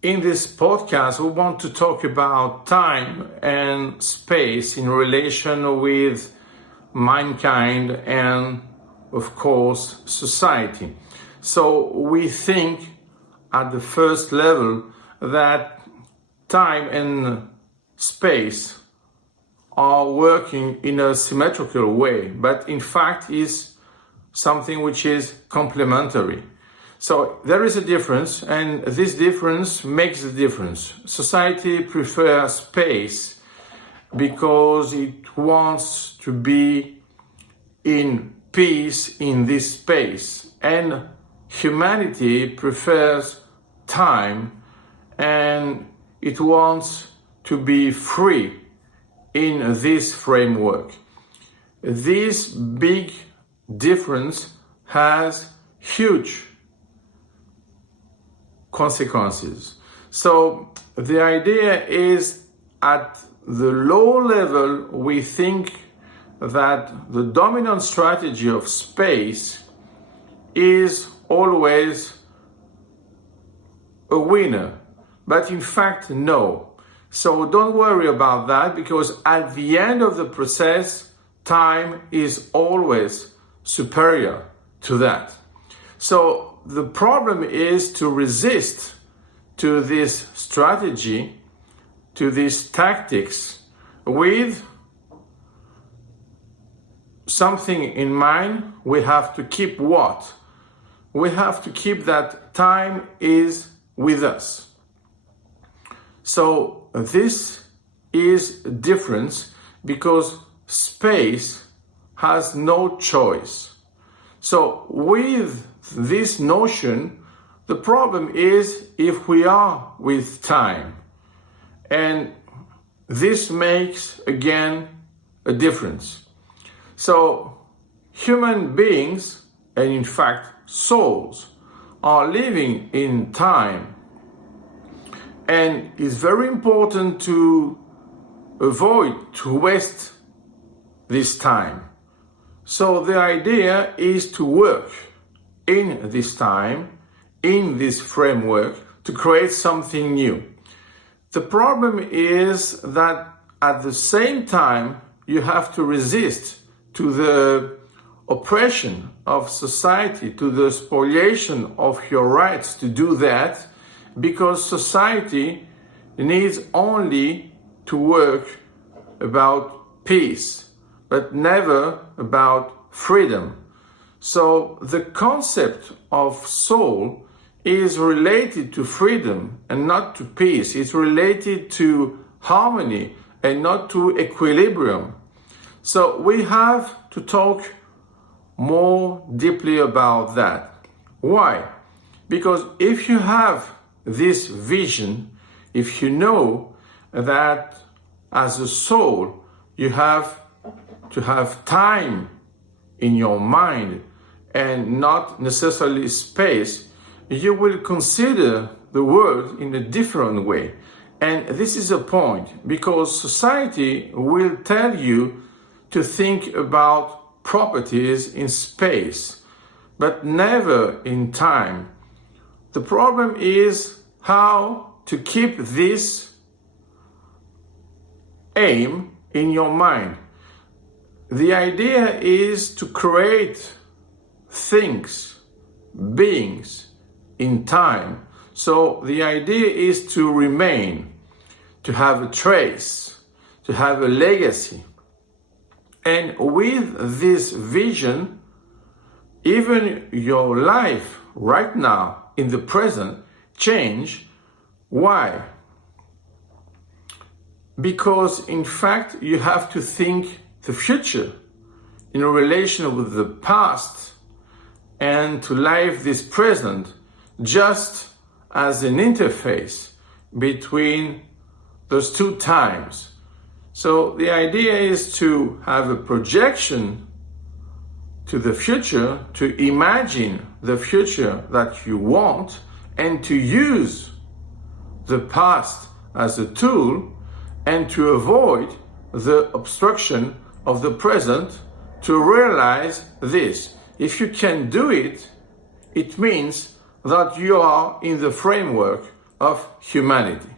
In this podcast, we want to talk about time and space in relation with mankind and, of course, society. So we think at the first level that time and space are working in a symmetrical way, but in fact is something which is complementary. So there is a difference, and this difference makes the difference. Society prefers space because it wants to be in peace in this space, and humanity prefers time and it wants to be free in this framework. This big difference has huge consequences. So the idea is at the low level, we think that the dominant strategy of space is always a winner. But in fact, no. So don't worry about that, because at the end of the process, time is always superior to that. So the problem is to resist to this strategy, to these tactics, with something in mind. We have to keep what? We have to keep that time is with us. So this is a difference because space has no choice. So with this notion, the problem is if we are with time, and this makes again a difference. So human beings, and in fact souls, are living in time, and it's very important to avoid to waste this time. So the idea is to work in this time, in this framework, to create something new. The problem is that at the same time, you have to resist to the oppression of society, to the spoliation of your rights to do that, because society needs only to work about peace, but never about freedom. So the concept of soul is related to freedom and not to peace. It's related to harmony and not to equilibrium. So we have to talk more deeply about that. Why? Because if you have this vision, if you know that as a soul you have to have time in your mind and not necessarily space, you will consider the world in a different way. And this is a point, because society will tell you to think about properties in space, but never in time. The problem is how to keep this aim in your mind. The idea is to create things, beings in time. So the idea is to remain, to have a trace, to have a legacy. And with this vision, even your life right now, in the present, change. Why? Because in fact you have to think the future in relation with the past, and to live this present just as an interface between those two times. So the idea is to have a projection to the future, to imagine the future that you want, and to use the past as a tool, and to avoid the obstruction of the present, to realize this. If you can do it, it means that you are in the framework of humanity.